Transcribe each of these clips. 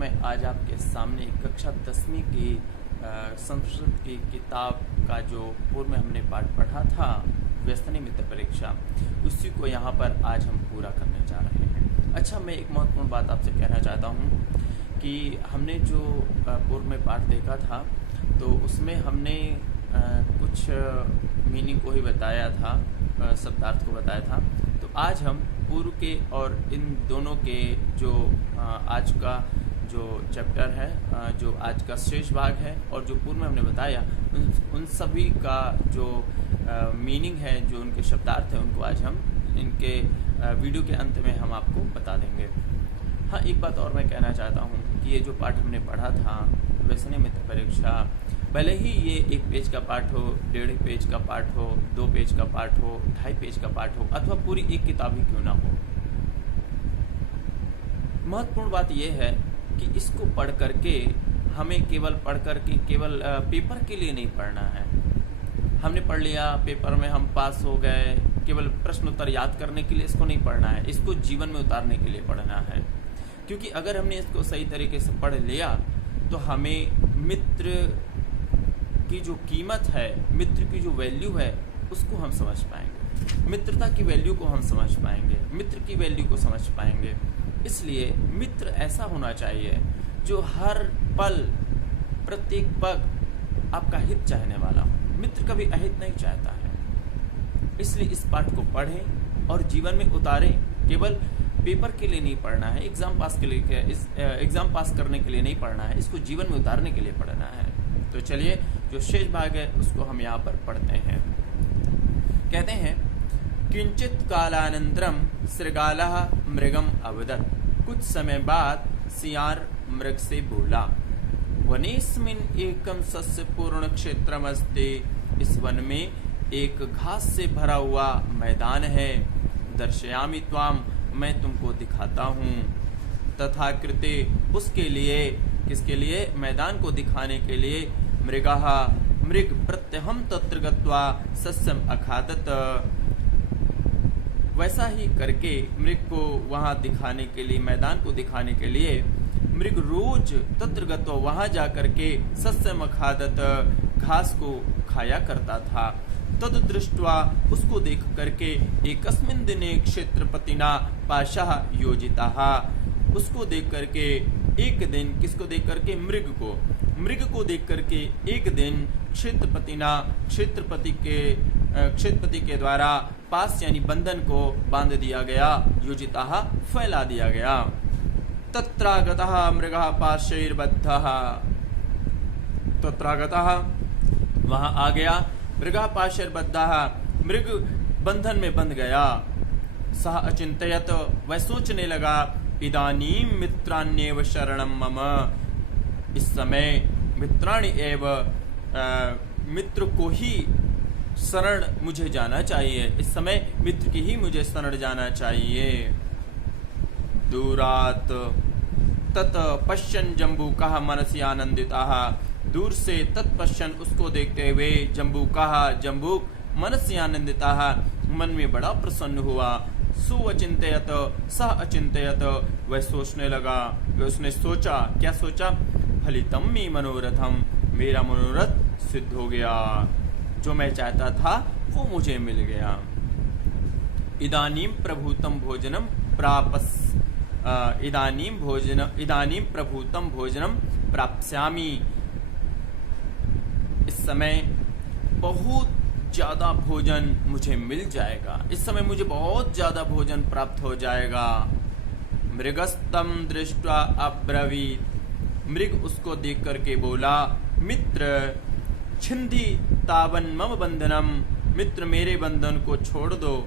मैं आज आपके सामने कक्षा 10वीं की संस्कृत की किताब का जो पूर्व में हमने पाठ पढ़ा था व्यसनी मित्र परीक्षा, उसी को यहाँ पर आज हम पूरा करने जा रहे हैं। अच्छा, मैं एक महत्वपूर्ण बात आपसे कहना चाहता हूँ कि हमने जो पूर्व में पाठ देखा था तो उसमें हमने कुछ मीनिंग को ही बताया था, शब्दार्थ को बताया था। तो आज हम पूर्व के और इन दोनों के जो आज का जो चैप्टर है, जो आज का शेष भाग है और जो पूर्व में हमने बताया उन सभी का जो मीनिंग है, जो उनके शब्दार्थ है, उनको आज हम इनके वीडियो के अंत में हम आपको बता देंगे। हाँ, एक बात और मैं कहना चाहता हूँ कि ये जो पाठ हमने पढ़ा था व्यसनी मित्र परीक्षा, भले ही ये 1 पेज का पाठ हो, 1.5 पेज का पाठ हो, 2 पेज का पाठ हो, 2.5 पेज का पाठ हो, अथवा पूरी एक किताब ही क्यों ना हो, महत्वपूर्ण बात यह है कि इसको पढ़ करके हमें केवल पढ़ करके केवल पेपर के लिए नहीं पढ़ना है। हमने पढ़ लिया, पेपर में हम पास हो गए, केवल प्रश्न उत्तर याद करने के लिए इसको नहीं पढ़ना है, इसको जीवन में उतारने के लिए पढ़ना है। क्योंकि अगर हमने इसको सही तरीके से पढ़ लिया तो हमें मित्र की जो कीमत है, मित्र की जो वैल्यू है, उसको हम समझ पाएंगे, मित्रता की वैल्यू को हम समझ पाएंगे, मित्र की वैल्यू को समझ पाएंगे। इसलिए मित्र ऐसा होना चाहिए जो हर पल प्रत्येक पग आपका हित चाहने वाला हो। मित्र कभी अहित नहीं चाहता है। इसलिए इस पाठ को पढ़ें और जीवन में उतारें। केवल पेपर के लिए नहीं पढ़ना है, एग्जाम पास करने के लिए नहीं पढ़ना है, इसको जीवन में उतारने के लिए पढ़ना है। तो चलिए, जो शेष भाग है उसको हम यहाँ पर पढ़ते हैं। कहते हैं, किंचित कालानंतरम सृगालः मृगम अवदत्। कुछ समय बाद सियार मृग से बोला, वनेस्मिन एकम सस्य पूर्ण क्षेत्रमस्ति। इस वन में एक घास से भरा हुआ मैदान है। दर्शयामि त्वाम, मैं तुमको दिखाता हूँ। तथा कृते, उसके लिए, किसके लिए? मैदान को दिखाने के लिए। मृगः, मृग प्रत्यहम तत्र गत्वा सस्यम अखादत। वैसा ही करके मृग को वहां दिखाने के लिए, मैदान को दिखाने के लिए मृग रोज तत्र गत्वा, वहां जा करके सस्यम अखादत, घास को खाया करता था। तद दृष्ट्वा, उसको देख करके एकस्मिन् दिने क्षेत्रपतिना पाशः योजितः। उसको देख करके एक दिन, किसको देख करके? मृग को देख करके एक दिन क्षेत्रपति के द्वारा पास यानी बंधन को बांध दिया गया, योजितः फैला दिया गया। तत्रागतः मृगः पाशैर्बद्धः, तत्रागतः वहां आ गया, मृगः पाशैर्बद्धः, मृग बंधन में बंध गया। सः अचिंतयत, वह सोचने लगा, इदानीं मित्राण्येव शरणं मम। इस समय मित्राणि एव, मित्र को ही शरण मुझे जाना चाहिए। इस समय मित्र की ही मुझे शरण जाना चाहिए। दूरात् तत् पश्यन् जम्बूकः मनसि आनंदितः। दूर से तत्पश्यन्, उसको देखते हुए, जम्बूक मनसि आनंदितः, मन में बड़ा प्रसन्न हुआ। सुअचिंतयत, सह अचिंतयत, वह सोचने लगा, उसने सोचा, क्या सोचा? फलितम मे मनोरथम, मेरा मनोरथ सिद्ध हो गया, जो मैं चाहता था वो मुझे मिल गया। इदानीं प्रभूतम भोजनम प्रापस, इदानीं प्रभूतम भोजनम प्राप्स्यामि। इस समय बहुत ज्यादा भोजन मुझे मिल जाएगा, इस समय मुझे बहुत ज्यादा भोजन प्राप्त हो जाएगा। मृगस्तम दृष्ट्वा अब्रवीत, मृग उसको देख करके बोला, मित्र छिंदी तावन मम बंधनम, मित्र मेरे बंधन को छोड़ दो,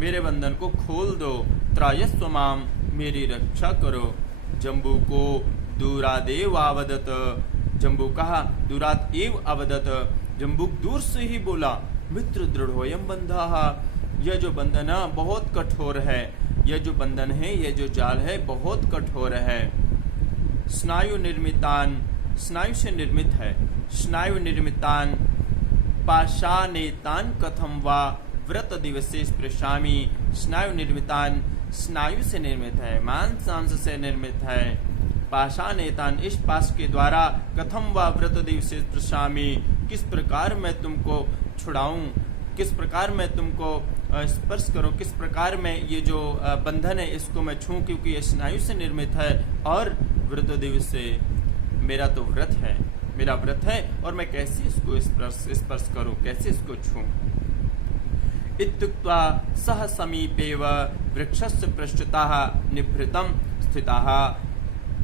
मेरे बंधन को खोल दो। त्रायस्व माम, मेरी रक्षा करो। जम्बू को दूरादेव आवदत, जम्बू कहा दूरात एव अवदत, जम्बूक दूर से ही बोला, मित्र दृढ़ोयम बंधः, यह जो बंधन बहुत कठोर है, यह जो बंधन है, यह जो जाल है बहुत कठोर है। स्नायु निर्मितान, स्नायु से निर्मित है। स्नायु निर्मितान पाषाणेतान कथम वा व्रत दिवसे स्पृशामि। स्नायु निर्मितान, स्नायु से निर्मित है, मांस से निर्मित है। पाषाणेतान, इस पास के द्वारा कथम वा व्रत दिवसे स्पृशामि, किस प्रकार मैं तुमको छुड़ाऊं, किस प्रकार मैं तुमको स्पर्श करूं, किस प्रकार मैं ये जो बंधन है इसको मैं छूं, क्योंकि ये स्नायु से निर्मित है और व्रत दिवसे मेरा तो व्रत है, मेरा व्रत है और मैं कैसे इसको स्पर्श करूं, कैसे इसको छूं। इत्युक्त्वा सह समीपेव वृक्षस्य पृष्ठतः निभृतं स्थितः।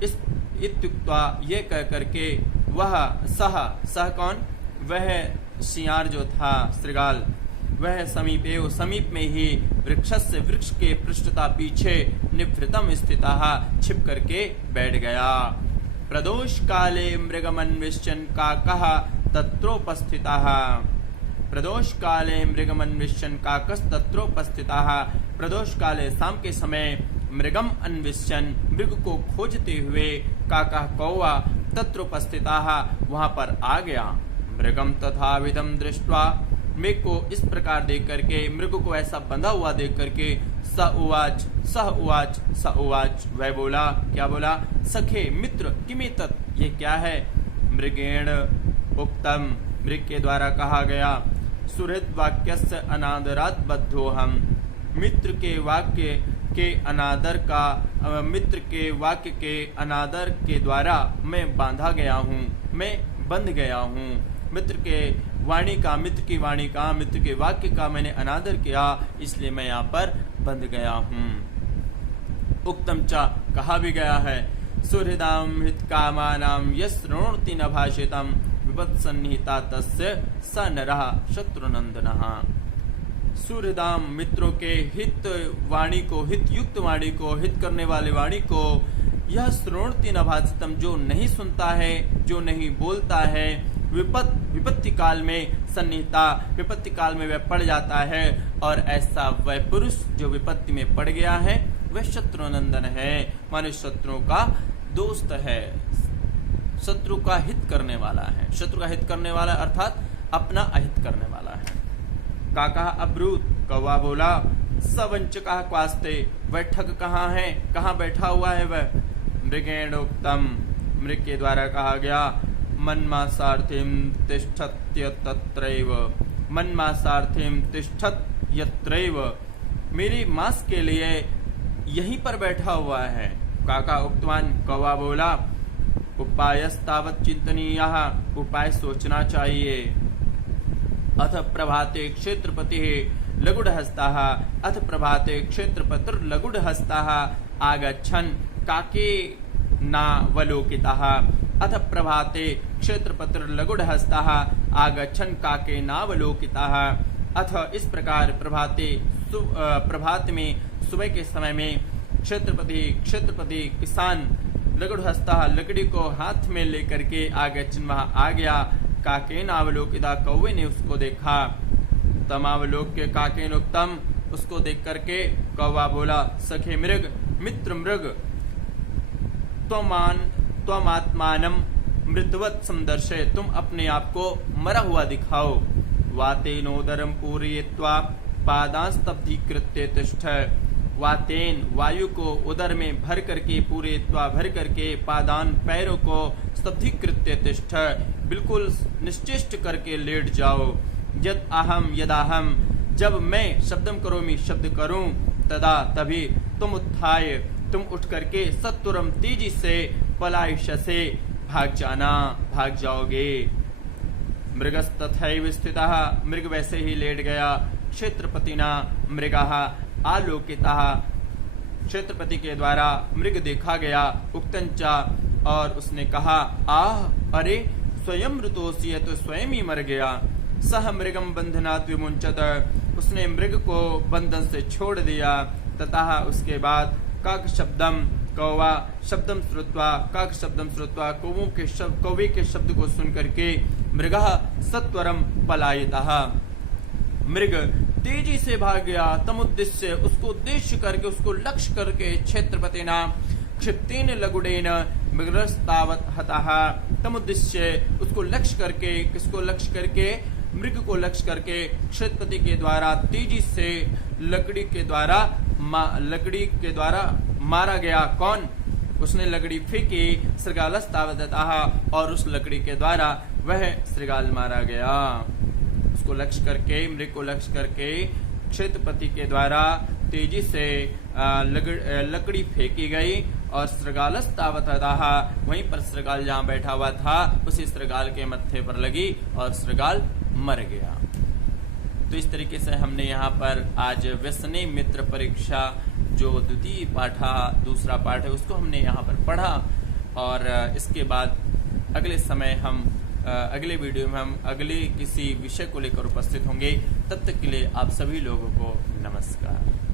इस इत्युक्त्वा ये कह करके वह सह कौन, वह सियार जो था श्रृगाल, वह समीपेव समीप में ही वृक्षस्य वृक्ष के पृष्ठता पीछे निभृतम स्थितः छिप करके बैठ गया। प्रदोष काले मृगमन्विष्यन् काकः तत्रोपस्थितः। प्रदोष काले मृगमन्विष्यन् काकः तत्रोपस्थितः। प्रदोष काले शाम के समय मृगम अन्विष्यन्, मृग को खोजते हुए, काका कौवा तत्रोपस्थितः वहां पर आ गया। मृगम तथाविधम दृष्ट्वा, मृग को इस प्रकार देख करके, मृग को ऐसा बंधा हुआ देख करके, सह उवाच वह बोला, क्या बोला, सखे मित्र किमेतत्, ये क्या है। मृगेण उक्तम, मृग के द्वारा कहा गया, सुहृद वाक्यस्य अनादरात् बद्धोहम, मित्र के वाक्य के अनादर का, मित्र के वाक्य के अनादर के द्वारा मैं बांधा गया हूँ, मैं बंध गया हूँ। मित्र के वाणी का, मित्र की वाणी का, मित्र के वाक्य का मैंने अनादर किया, इसलिए मैं यहाँ पर बंध गया हूँ। उक्तम च, कहा भी गया है, सुहृदाम हित कामानाम यश्रोणति न भाषितम विपत्सन्निहिता तस्य स नरः शत्रुनंदनः। सुहृदाम, मित्रों के हित वाणी को, हित युक्त वाणी को, हित करने वाले वाणी को, यह श्रोणति न भाषितम, जो नहीं सुनता है, जो नहीं बोलता है, विपत्ति काल में सन्निहिता, विपत्ति काल में वह पड़ जाता है, और ऐसा वह पुरुष जो विपत्ति में पड़ गया है वह शत्रुनंदन है, माने शत्रुओं का दोस्त है, शत्रु का हित करने वाला है। शत्रु का हित करने वाला अर्थात अपना अहित करने वाला है। काका अब्रूत, कौवा बोला, सवंचका क्वास्ते, वह ठग कहाँ है, कहाँ बैठा हुआ है वह। मृगेणोक्तम, मृग के द्वारा कहा गया, मन्मासार्थिम तिष्ठत्य तत्रैव, मन्मासार्थिम तिष्ठत यत्रैव, मेरी मांस के लिए यहीं पर बैठा हुआ है। काका उक्तवान, कौवा बोला, उपायस्तावत् चिंतनीयः, उपाय सोचना चाहिए। अथ प्रभाते क्षेत्रपति लघुडहस्तः, अथ प्रभाते क्षेत्रपतिर लघुडहस्तः आगच्छन् काके नावलोकितः, अथ प्रभाते क्षेत्रपतिर लघुडहस्तः आगच्छन् काके नावलोकितः। अथ इस प्रकार प्रभाते, प्रभात में, सुबह के समय में, क्षेत्रपति किसान, लघुडहस्तः लकड़ी को हाथ में लेकर के आगच्छन् वहां आ गया, काके नावलोकिता, कौवे ने उसको देखा। तमावलोक के काके नुक्तम, उसको देख करके कौवा बोला, सखे मृग, मित्र मृग, त्वमात्मानं मृतवत् समदर्शय, तुम अपने आप को मरा हुआ दिखाओ। वातेनोदरम पूरयित्वा पादांस्तब्धीकृत्य तिष्ठ, वातेन, वायु को उदर में भर करके, पूरयित्वा भर करके, पादान, पैरों को, स्तब्धीकृत्य तिष्ठ, बिल्कुल निश्चेष्ट करके लेट जाओ। यदाहम, जब मैं शब्दम करोमि, शब्द करूं, तदा, तभी, तुम उत्थाय, तुम उठ करके, सत्वरम, तेजी से, पलायिष्यसे, भाग जाना, भाग जाओगे। मृगस्तथैव स्थितः, मृग वैसे ही लेट गया। क्षेत्रपतिना मृगः आलोकितः, क्षेत्रपति के द्वारा मृग देखा गया। उक्तंचा, और उसने कहा, आह, अरे, स्वयं मृतोसी, तो स्वयं ही मर गया। सह मृगम बंधनात् विमुंचत, उसने मृग को बंधन से छोड़ दिया। तथा उसके बाद काक शब्दम, कौवा शब्दम श्रुत्वा, काक शब्दम श्रुत्वा, कौवे के शब्द को सुन करके, मृगः सत्वरम पलायितः, मृग तेजी से भाग गया। तमुद्देश्य, उसको उद्देश्य करके, उसको लक्ष्य करके, क्षेत्रपति नाम क्षिप्तेन लघुडेन मृगस्तावत हतः, तमुद्देश्य, उसको लक्ष्य करके, किसको लक्ष्य करके, मृग को लक्ष्य करके, क्षेत्रपति के द्वारा तेजी से लकड़ी के द्वारा मारा गया। कौन? उसने लकड़ी फेंकी, श्रृगालस्तावदत्तः, और उस लकड़ी के द्वारा वह श्रृगाल मारा गया। उसको लक्ष्य करके, मृग को लक्ष्य करके क्षेत्रपति के द्वारा तेजी से लकड़ी फेंकी गई और श्रृगालस्तावदत्तः, वहीं पर श्रृगाल जहां बैठा हुआ था उसी श्रृगाल के मत्थे पर लगी और श्रृगाल मर गया। तो इस तरीके से हमने यहाँ पर आज व्यसने मित्र परीक्षा जो द्वितीय पाठ, दूसरा पाठ है, उसको हमने यहाँ पर पढ़ा। और इसके बाद अगले समय हम अगले वीडियो में हम अगले किसी विषय को लेकर उपस्थित होंगे। तब तक के लिए आप सभी लोगों को नमस्कार।